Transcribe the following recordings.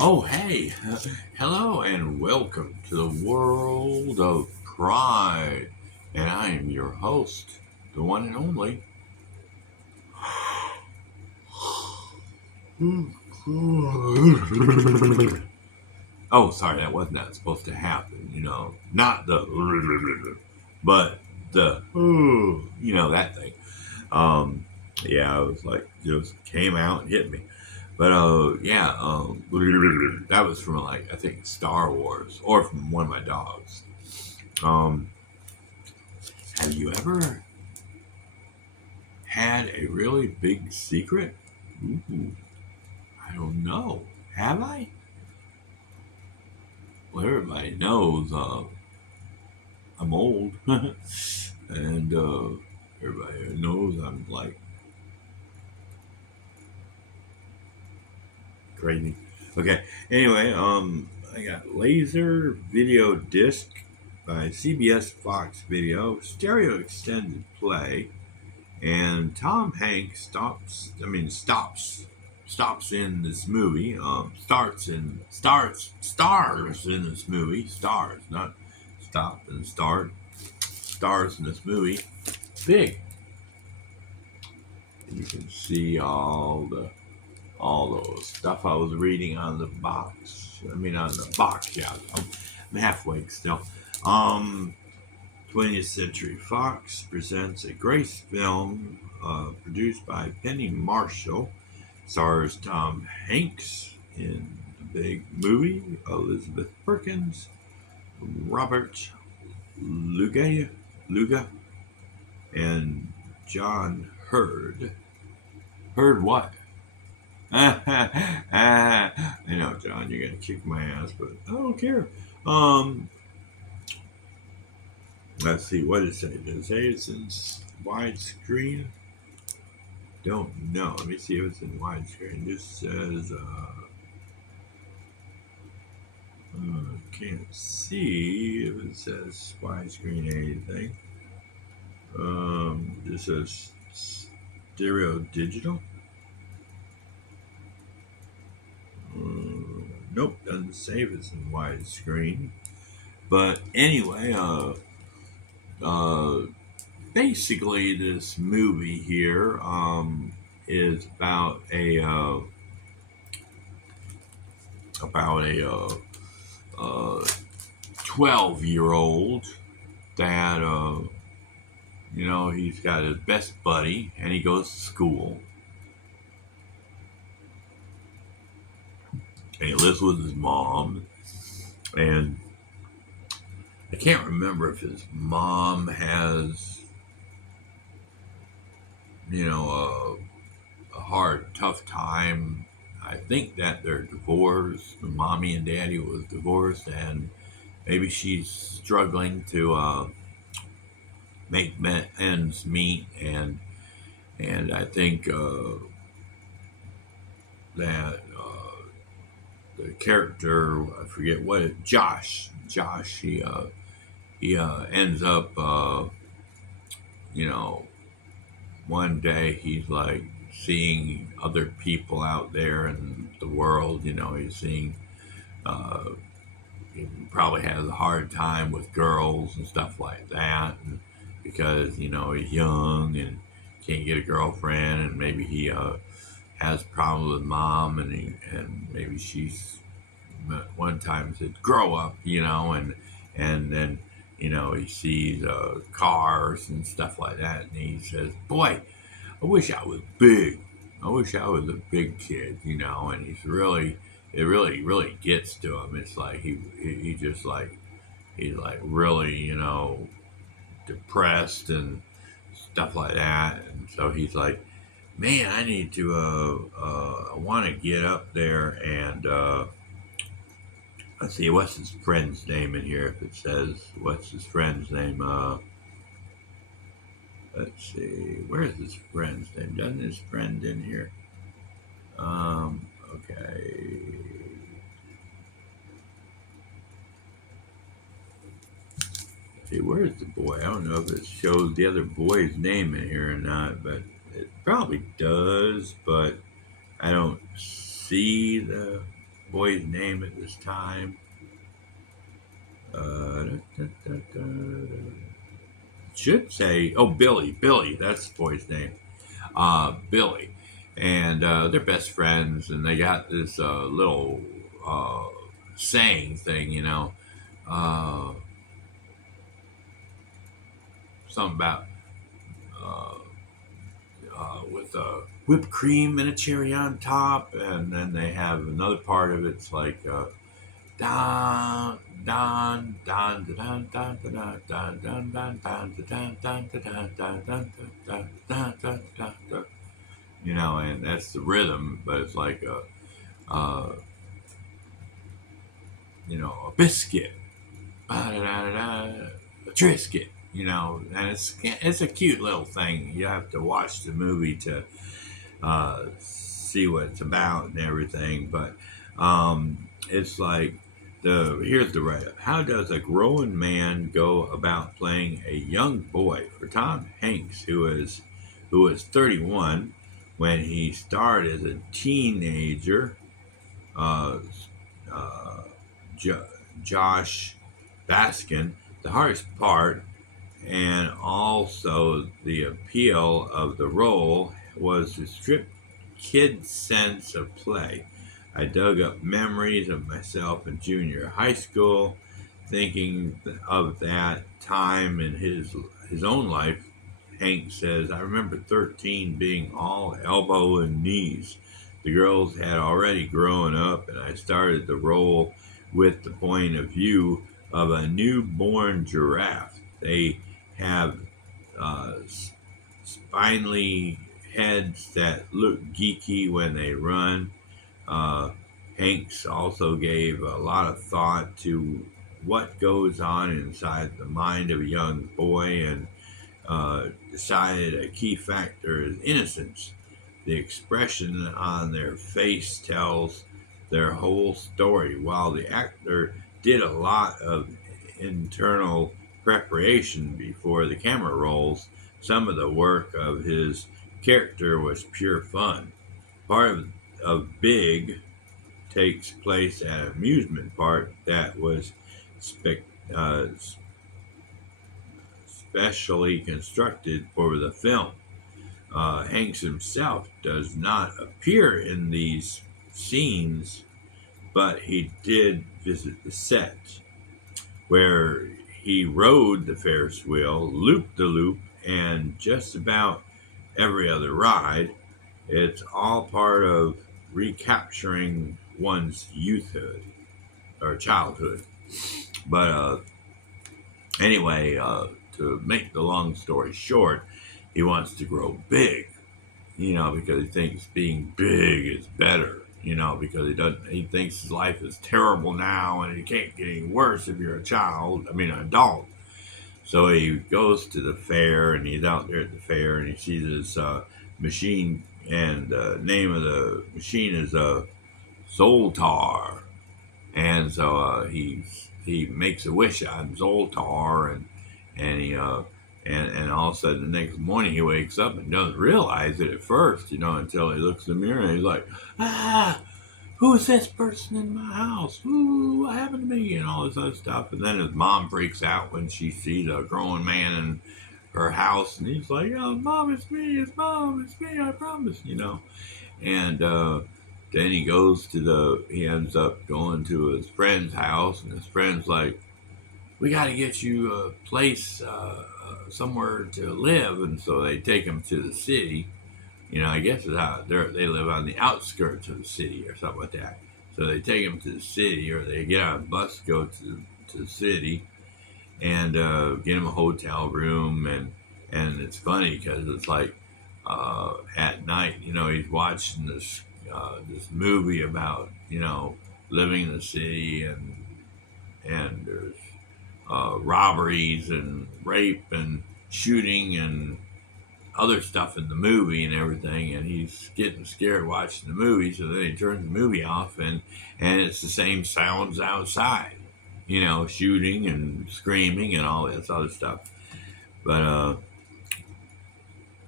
Oh, hey, hello, and welcome to the world of pride. And I am your host, the one and only. Oh, sorry, that wasn't that supposed to happen. Not but the that thing. Um, yeah, I was like, just came out and hit me. But yeah, that was from like I think Star Wars or from one of my dogs. Um, have you ever had a really big secret? Ooh, I don't know. Have I? Well, everybody knows I'm old, and everybody knows I'm like crazy. Okay. Anyway, I got Laser Video Disc by CBS Fox Video, stereo extended play, and Tom Hanks stops in this movie. Stars in this movie. Stars, not stop and start. Stars in this movie. Big. And you can see all those stuff I was reading on the box. I mean, on the box. Yeah, I'm halfway still. Um, 20th Century Fox presents a Grace film produced by Penny Marshall. Stars Tom Hanks in the big movie, Elizabeth Perkins, Robert Luga, and John Hurd. Hurd what? I know, John, you're gonna kick my ass, but I don't care. Um, let's see what it say. Does it say it's in widescreen? Don't know. Let me see if it's in widescreen. This says can't see if it says widescreen or anything. This says stereo digital. Nope, doesn't say if it's in widescreen. But anyway, uh, basically, this movie here is about a 12-year-old that he's got his best buddy and he goes to school and he lives with his mom, and I can't remember if his mom has a hard tough time. I think that they're divorced. The mommy and daddy was divorced, and maybe she's struggling to make ends meet, and I think that the character, I forget what it, Josh, he ends up you know one day he's like seeing other people out there in the world. He's seeing uh, he probably has a hard time with girls and stuff like that, and because he's young and can't get a girlfriend, and maybe he has problems with mom, and maybe she's one time said grow up, and then he sees cars and stuff like that, and he says, boy, I wish I was big. I wish I was a big kid, and it really gets to him. It's like he just like he's like really depressed and stuff like that, and so he's like, man, I need to I want to get up there and let's see, what's his friend's name in here? If it says what's his friend's name, let's see, where's his friend's name? Doesn't his friend in here? Okay. See, where's the boy? I don't know if it shows the other boy's name in here or not, but it probably does. But I don't see the. boy's name at this time. Da, da, da, should say, oh, Billy. Billy, that's the boy's name. Billy. And they're best friends, and they got this little uh, saying thing, uh, something about uh, with whipped cream and a cherry on top, and then they have another part of it's like don don don don don don don don don don don don don don don don don, and that's the rhythm, but it's like uh, a biscuit, a Triscuit, and it's a cute little thing. You have to watch the movie to see what it's about and everything. But it's like here's the write up. How does a grown man go about playing a young boy? For Tom Hanks, who was 31 when he starred as a teenager, uh, uh, jo- Josh Baskin, the hardest part and also the appeal of the role was the stripped kid's sense of play. I dug up memories of myself in junior high school, thinking of that time in his own life. Hank says, I remember 13 being all elbow and knees. The girls had already grown up, and I started the role with the point of view of a newborn giraffe. They have uh, spindly heads that look geeky when they run. Uh, Hanks also gave a lot of thought to what goes on inside the mind of a young boy and decided a key factor is innocence. The expression on their face tells their whole story. While the actor did a lot of internal preparation before the camera rolls, some of the work of his character was pure fun. Part of Big takes place at an amusement park that was spec- uh, specially constructed for the film. Hanks himself does not appear in these scenes, but he did visit the set where he rode the Ferris wheel, loop the loop, and just about every other ride. It's all part of recapturing one's youthhood or childhood. But anyway, to make the long story short, he wants to grow big, because he thinks being big is better, because he thinks his life is terrible now and it can't get any worse if you're a child, I mean, an adult. So he goes to the fair and he's out there at the fair and he sees this machine, and the name of the machine is Zoltar. And so he makes a wish on Zoltar, and he and all of a sudden the next morning he wakes up and doesn't realize it at first, until he looks in the mirror and he's like, ah, who's this person in my house? Ooh, what happened to me? And all this other stuff. And then his mom freaks out when she sees a grown man in her house, and he's like, oh, mom, it's mom, it's me, I promise. And then he ends up going to his friend's house, and his friend's like, we got to get you a place, somewhere to live. And so they take him to the city. I guess it's how they live on the outskirts of the city or something like that. So they take him to the city, or they get on a bus, go to the city, and get him a hotel room. And it's funny because it's like at night, he's watching this movie about living in the city, and there's robberies and rape and shooting and other stuff in the movie and everything, and he's getting scared watching the movie. So then he turns the movie off, and it's the same sounds outside, shooting and screaming and all this other stuff. But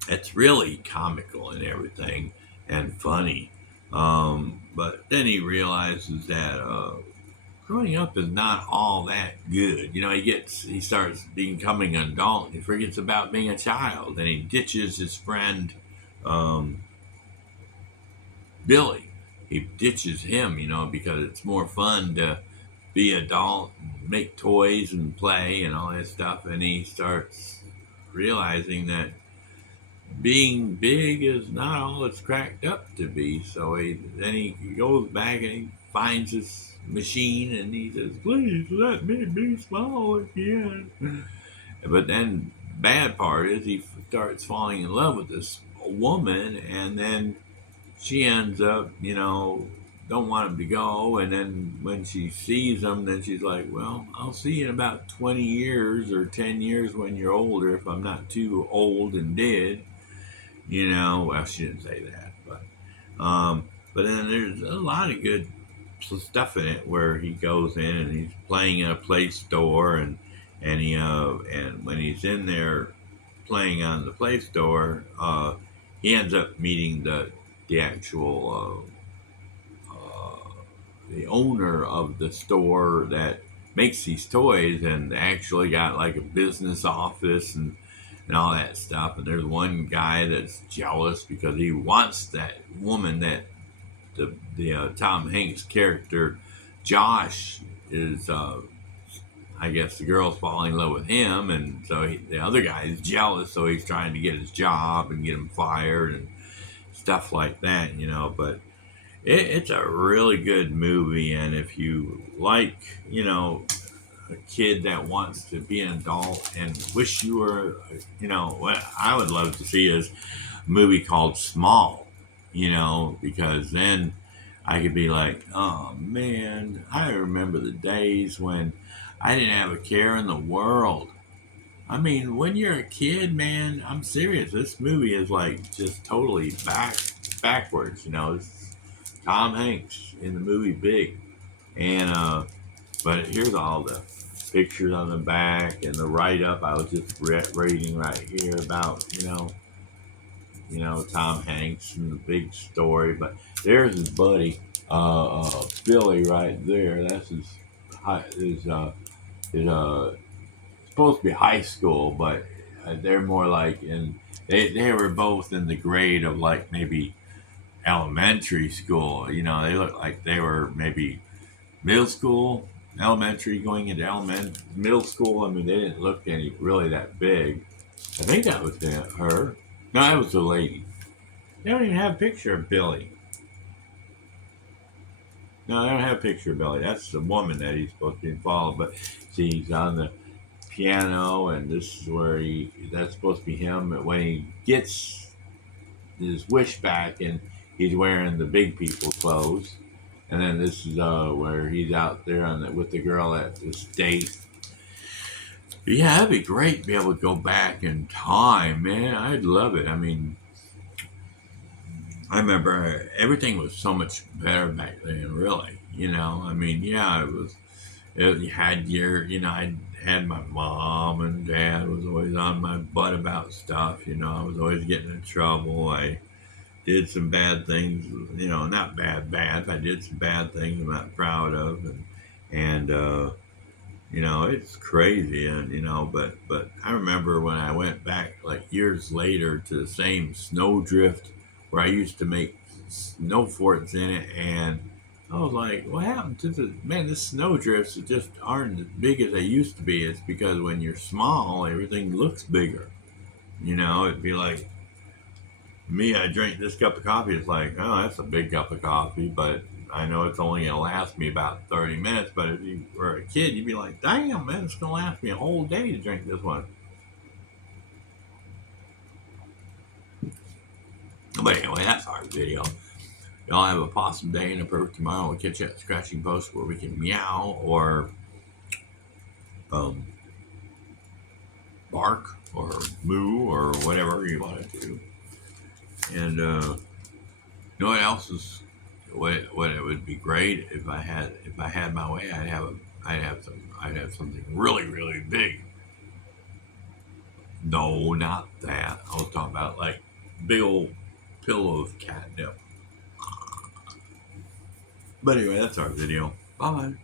it's really comical and everything and funny. But then he realizes that growing up is not all that good. He starts becoming an adult. He forgets about being a child, and he ditches his friend um, Billy. He ditches him, because it's more fun to be adult and make toys and play and all that stuff. And he starts realizing that being big is not all it's cracked up to be. So he goes back and he finds his machine and he says, "Please let me be small again." But then bad part is he starts falling in love with this woman, and then she ends up, don't want him to go. And then when she sees him, then she's like, "Well, I'll see you in about 20 years or 10 years when you're older, if I'm not too old and dead." Well, she didn't say that, but then there's a lot of good stuff in it where he goes in and he's playing in a play store, and when he's in there playing on the play store, he ends up meeting the actual the owner of the store that makes these toys, and actually got like a business office and all that stuff. And there's one guy that's jealous because he wants that woman that the Tom Hanks character Josh is. I guess the girl's falling in love with him, and so the other guy is jealous, so he's trying to get his job and get him fired and stuff like that. But it's a really good movie, and if you like, a kid that wants to be an adult and wish you were, what I would love to see is a movie called Small, because then I could be like, "Oh man, I remember the days when I didn't have a care in the world." I mean, when you're a kid, man, I'm serious. This movie is like just totally backwards. It's Tom Hanks in the movie Big, and but here's all the pictures on the back and the write up. I was just reading right here about Tom Hanks and the big story. But there's his buddy Billy right there. That's his supposed to be high school, but they're more like they were both in the grade of like maybe elementary school. They look like they were maybe middle school, elementary, going into middle school. I mean, they didn't look any really that big. I think that was her. No, that was the lady. They don't even have a picture of Billy. No, they don't have a picture of Billy. That's the woman that he's supposed to be involved. But see, he's on the piano, and this is where that's supposed to be him. When he gets his wish back, and he's wearing the big people clothes. And then this is where he's out there with the girl at this date. Yeah, that'd be great to be able to go back in time, man. I'd love it. I mean, I remember everything was so much better back then, really. I mean, yeah, it was. You had I had my mom and dad was always on my butt about stuff. I was always getting in trouble. I did some bad things, not bad, but I did some bad things I'm not proud of, and it's crazy, and but I remember when I went back like years later to the same snowdrift where I used to make snow forts in it, and I was like, what happened to the man? The snowdrifts just aren't as big as they used to be. It's because when you're small, everything looks bigger. It'd be like me, I drink this cup of coffee. It's like, oh, that's a big cup of coffee, but I know it's only going to last me about 30 minutes. But if you were a kid, you'd be like, damn, man, it's going to last me a whole day to drink this one. But anyway, that's our video. Y'all have a awesome day and a perfect tomorrow. We'll catch you at Scratching Post where we can meow or um, bark or moo or whatever you want to do. And you know what else is what it would be great if I had my way. I'd have something really really big. No, not that. I was talking about like big old pillow of catnip. But anyway, that's our video. Bye.